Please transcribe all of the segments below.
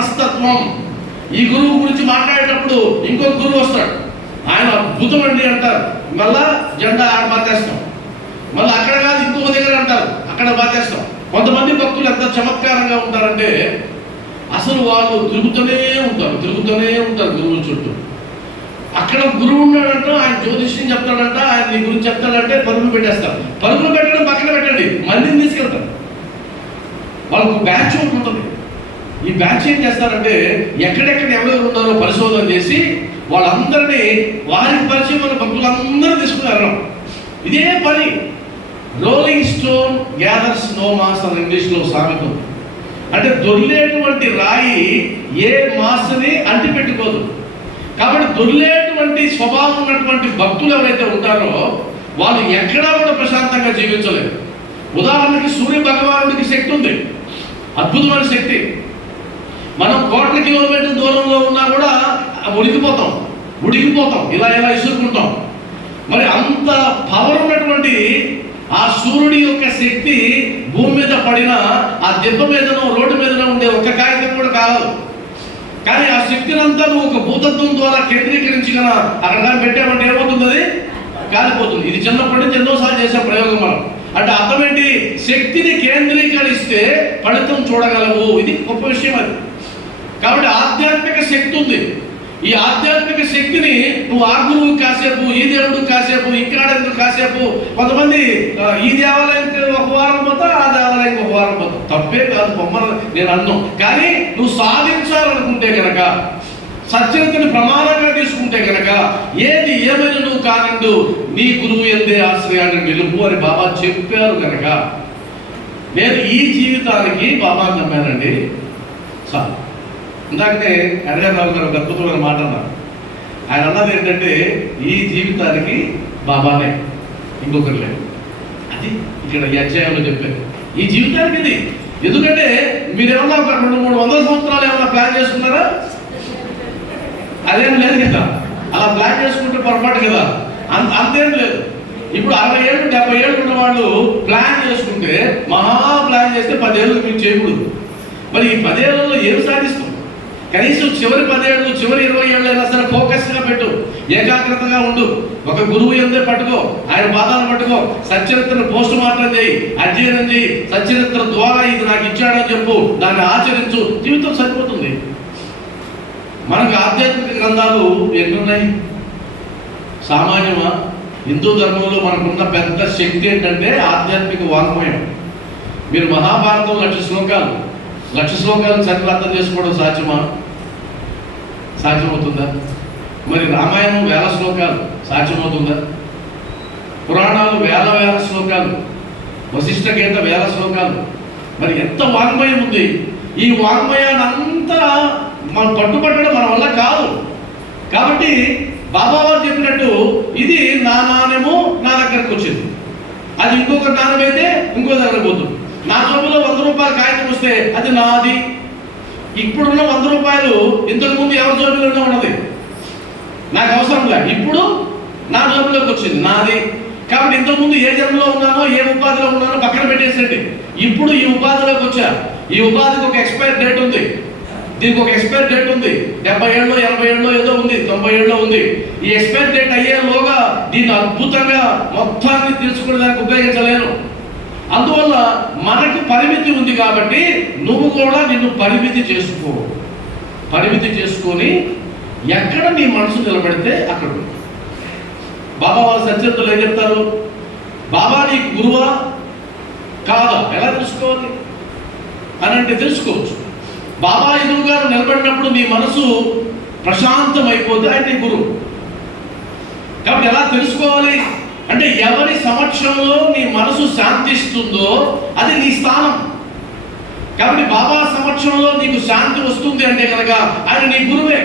మనస్తత్వం. ఈ గురువు గురించి మాట్లాడేటప్పుడు ఇంకొక గురువు వస్తాడు. ఆయన అద్భుతం అండి అంటారు. మళ్ళా జెండా ఆడ బాతేస్తాం మళ్ళీ అక్కడ కాదు ఇంకొక దగ్గర అంటారు. అక్కడ బాతేస్తాం కొంతమంది భక్తులు ఎంత చమత్కారంగా ఉంటారంటే అసలు వాళ్ళు తిరుగుతూనే ఉంటారు తిరుగుతూనే ఉంటారు గురువు చుట్టూ. అక్కడ గురువు ఉన్నాడంట ఆయన జ్యోతిష్యం చెప్తాడంట ఆయన నీ గురించి చెప్తాడంటే పరుగులు పెట్టేస్తారు. పరుగులు పెట్టడం పక్కన పెట్టండి మందిని తీసుకెళ్తారు. వాళ్ళకు బ్యాచ్ ఉంటుంది. బ్యాచ్ ఏం చేస్తారంటే ఎక్కడెక్కడ ఎవరెవరు ఉన్నారో పరిశోధన చేసి వాళ్ళందరినీ వారి పరిచయం ఉన్న భక్తులందరూ తీసుకున్నారు ఇదే పని. Rolling stone gathers no moss అని ఇంగ్లీష్లో సామెత అంటే దొర్లేటువంటి రాయి ఏ మాస్ని అంటిపెట్టుకోదు. కాబట్టి దొర్లేటువంటి స్వభావం ఉన్నటువంటి భక్తులు ఎవరైతే ఉంటారో వాళ్ళు ఎక్కడా కూడా ప్రశాంతంగా జీవించలేరు. ఉదాహరణకి సూర్య భగవానుడికి శక్తి ఉంది. అద్భుతమైన శక్తి. మనం కోట్ల కిలోమీటర్ దూరంలో ఉన్నా కూడా ఉడికిపోతాం. ఉడికిపోతాం. ఇలా ఇలా ఇసురుకుంటాం. మరి అంత పవర్ ఉన్నటువంటి ఆ సూర్యుడి యొక్క శక్తి భూమి మీద పడిన ఆ దెబ్బ మీదనో రోడ్డు మీదనో ఉండే ఒక్క కాగితం కూడా కాదు. కానీ ఆ శక్తిని అంతా నువ్వు ఒక భూతత్వం ద్వారా కేంద్రీకరించి కన్నా అక్కడ కానీ పెట్టామంటే ఏమవుతుంది అది కాలిపోతుంది. ఇది చిన్నప్పటి నుంచి ఎన్నోసార్లు చేసే ప్రయోగం మనం. అంటే అర్థం ఏంటి? శక్తిని కేంద్రీకరిస్తే ఫలితం చూడగలవు. ఇది గొప్ప విషయం అది. కాబట్టి ఆధ్యాత్మిక శక్తి ఉంది. ఈ ఆధ్యాత్మిక శక్తిని నువ్వు ఆ గురువు కాసేపు ఈ దేవుడు కాసేపు ఇక్కడ కాసేపు కొంతమంది ఈ దేవాలయంకి ఒక వారం పోతా ఆ దేవాలయంకి ఒక వారం పోతా. తప్పే కాదు బొమ్మలు నేను అన్నాం. కానీ నువ్వు సాధించాలనుకుంటే కనుక సత్యతని ప్రమాణంగా తీసుకుంటే కనుక ఏది ఏమైనా నువ్వు కానిండు నీ గురువు ఎందే ఆశ్రయాన్ని నిలుపు అని బాబా చెప్పారు కనుక నేను ఈ జీవితానికి బాబా నమ్మానండి. చాలు. ఇందాకనే అడగారావు గారు ఒక అద్భుతమైన మాట అన్నారు. ఆయన అన్నది ఏంటంటే ఈ జీవితానికి బాబానే ఇంకొకరు లేదు అది ఇక్కడ ఈ అధ్యాయంలో చెప్పారు. ఈ జీవితానికి ఇది. ఎందుకంటే మీరు ఏమన్నా ఒక రెండు మూడు వందల సంవత్సరాలు ఏమన్నా ప్లాన్ చేసుకున్నారా? అదేం లేదు కదా. అలా ప్లాన్ చేసుకుంటే పొరపాటు కదా. అంత అంతేం లేదు. ఇప్పుడు అరవై ఏళ్ళు డెబ్బై ఏళ్ళు ఉన్న వాళ్ళు ప్లాన్ చేసుకుంటే మహా ప్లాన్ చేస్తే పదేళ్ళు మీరు చేయకూడదు. మరి ఈ పదేళ్ళలో ఏం సాధిస్తాం? కనీసం చివరి పదేళ్ళు చివరి ఇరవై ఏళ్ళు అయినా సరే ఫోకస్గా పెట్టు. ఏకాగ్రతగా ఉండు. ఒక గురువు ఎందే పట్టుకో? ఆయన పాదాలు పట్టుకో. సచ్చరిత్రను పోస్ట్ మార్టం చేయి. అధ్యయనం చేయి. సచ్చరిత్ర ద్వారా ఇది నాకు ఇచ్చాడని చెప్పు. దాన్ని ఆచరించు. జీవితం సరిపోతుంది. మనకు ఆధ్యాత్మిక గ్రంథాలు ఎన్నున్నాయి సామాన్యమా? హిందూ ధర్మంలో మనకున్న పెద్ద శక్తి ఏంటంటే ఆధ్యాత్మిక వాంగ్మయం. మీరు మహాభారతం లక్ష శ్లోకాలు లక్ష శ్లోకాలు చదివి అర్థం చేసుకోవడం సాధ్యమా? సాధ్యమవుతుందా? మరి రామాయణం వేల శ్లోకాలు సాధ్యమవుతుందా? పురాణాలు వేల వేల శ్లోకాలు వశిష్ట గీత వేల శ్లోకాలు. మరి ఎంత వాంగ్మయం ఉంది? ఈ వాంగ్మయాన్ని అంతా మనం పట్టుబట్టడం మన వల్ల కాదు. కాబట్టి బాబా వారు చెప్పినట్టు ఇది నా నాణ్యము నా దగ్గరకు వచ్చింది. అది ఇంకొక నాణ్యమైతే ఇంకో నా జోబులో వంద రూపాయలు కాగితం వస్తే అది నాది. ఇప్పుడున్న వంద రూపాయలు ఇంతకు ముందు ఎవరి జోబులోనే ఉన్నది? నాకు అవసరం లేదు. ఇప్పుడు నా జోబులోకి వచ్చింది నాది. కాబట్టి ఇంతకుముందు ఏ జన్మలో ఉన్నానో ఏ ఉపాధిలో ఉన్నానో పక్కన పెట్టేసండి ఇప్పుడు ఈ ఉపాధిలోకి వచ్చా ఈ ఉపాధికి ఒక ఎక్స్పైర్ డేట్ ఉంది. దీనికి ఒక ఎక్స్పైర్ డేట్ ఉంది. డెబ్బై ఏళ్ళు ఎనభై ఏళ్ళు ఏదో ఉంది. తొంభై ఏళ్ళు ఉంది. ఈ ఎక్స్పైర్ డేట్ అయ్యేలోగా దీన్ని అద్భుతంగా మొత్తాన్ని తెలుసుకునే దానికి ఉపయోగించలేను అందువల్ల మనకు పరిమితి ఉంది కాబట్టి నువ్వు కూడా నిన్ను పరిమితి చేసుకో. పరిమితి చేసుకొని ఎక్కడ నీ మనసు నిలబడితే అక్కడ బాబా వాళ్ళ సత్యంతులు ఏం చెప్తారు? బాబా నీకు గురువా? కాదా? ఎలా తెలుసుకోవాలి? అని అంటే తెలుసుకోవచ్చు. బాబా ఎదురుగా నిలబడినప్పుడు నీ మనసు ప్రశాంతం అయిపోతే ఆయన నీ గురువు. కాబట్టి ఎలా తెలుసుకోవాలి? అంటే ఎవరి సమక్షంలో నీ మనసు శాంతిస్తుందో అది నీ స్థానం. కాబట్టి బాబా సమక్షంలో నీకు శాంతి వస్తుంది అంటే కనుక ఆయన నీ గురువే.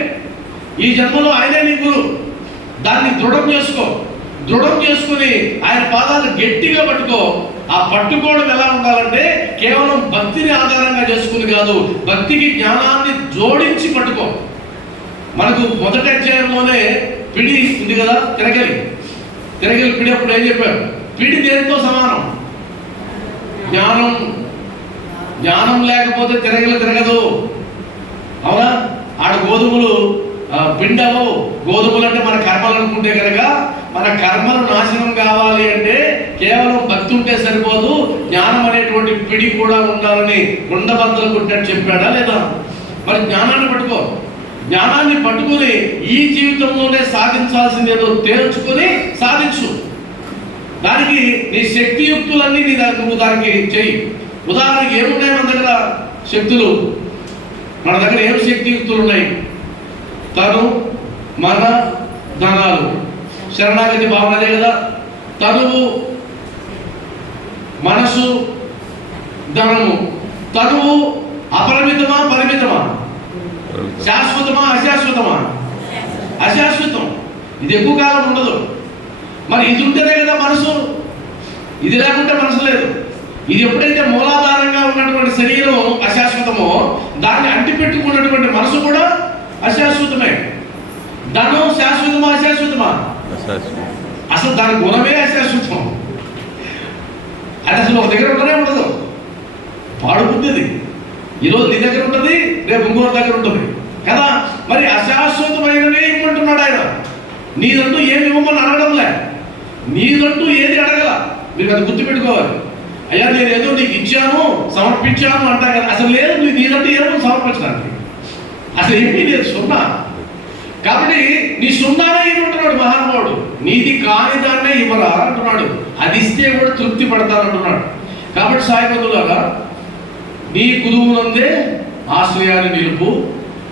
ఈ జన్మలో ఆయనే నీ గురువు దాన్ని దృఢం చేసుకో. దృఢం చేసుకుని ఆయన పాదాలు గట్టిగా పట్టుకో. ఆ పట్టుకోవడం ఎలా ఉండాలంటే కేవలం భక్తిని ఆధారంగా చేసుకుని కాదు భక్తికి జ్ఞానాన్ని జోడించి పట్టుకో. మనకు మొదటి అధ్యాయంలోనే పిడి ఉంది కదా తిరగలి. తిరగలి పిడి అప్పుడు ఏం చెప్పారు? పిడి దేనితో సమానం? జ్ఞానం. జ్ఞానం లేకపోతే తిరగలు తిరగదు. గోధుమలు పిండవు. గోధుమలు అంటే మన కర్మలు అనుకుంటే కనుక మన కర్మలు నాశనం కావాలి అంటే కేవలం భక్తి ఉంటే సరిపోదు. జ్ఞానం అనేటువంటి పిడి కూడా ఉండాలని కుండబద్దలు కొట్టినట్టు చెప్పాడా లేదా? మరి జ్ఞానాన్ని పట్టుకో. జ్ఞానాన్ని పట్టుకొని ఈ జీవితంలోనే సాధించాల్సింది ఏదో దానికి నీ శక్తియుక్తులన్నీ నీ దా- నువ్వు దానికి చెయ్యి. ఉదాహరణకి ఏమున్నాయి మన దగ్గర? శక్తులు. మన దగ్గర ఏం శక్తియుక్తులు ఉన్నాయి తను మన ధనాలు. శరణాగతి భావన అదే కదా? తనువు మనసు ధనము. తనువు అపరిమితమా పరిమితమా? శాశ్వతమా అశాశ్వతమా? అశాశ్వతం. ఇది ఎక్కువ కాలం ఉండదు. మరి ఇది ఉంటేనే కదా మనసు. ఇది లేకుంటే మనసు లేదు. ఇది ఎప్పుడైతే మూలాధారంగా ఉన్నటువంటి శరీరం అశాశ్వతమో దాన్ని అంటిపెట్టుకున్నటువంటి మనసు కూడా అశాశ్వతమే. ధనం శాశ్వతమా అశాశ్వతమా? అసలు దాని గుణమే అశాశ్వతం. అది అసలు ఒక దగ్గర ఉండనే ఉండదు. పాడుకుంటుంది ఈరోజు నీ దగ్గర ఉంటుంది రేపు ఇంకోటి దగ్గర ఉంటుంది. కదా? మరి అశాశ్వతమైనవే ఇవ్వమంటున్నాడు ఆయన? నీదంటూ ఏమి ఇవ్వమని అడగడంలే. నీదంటూ ఏది అడగల? మీరు అది గుర్తుపెట్టుకోవాలి. అయ్యా నేను ఏదో నీకు ఇచ్చాను సమర్పించాను అంటా కదా. అసలు లేదు నువ్వు నీదంటే ఏమో సమర్పించడానికి. అసలు ఏమీ లేదు సున్నా? కాబట్టి నీ సున్నానే ఇవ్వమంటున్నాడు మహానుభావుడు? నీది కాని దాన్నే ఇవ్వరా అంటున్నాడు. అది ఇస్తే కూడా తృప్తి పడతానంటున్నాడు. కాబట్టి సాయిబంధులారా నీ కుదువునందే ఆశ్రయాన్ని నిలుపు.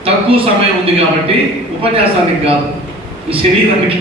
తక్కువ సమయం ఉంది కాబట్టి ఉపన్యాసానికి కాదు. ఈ శరీరానికి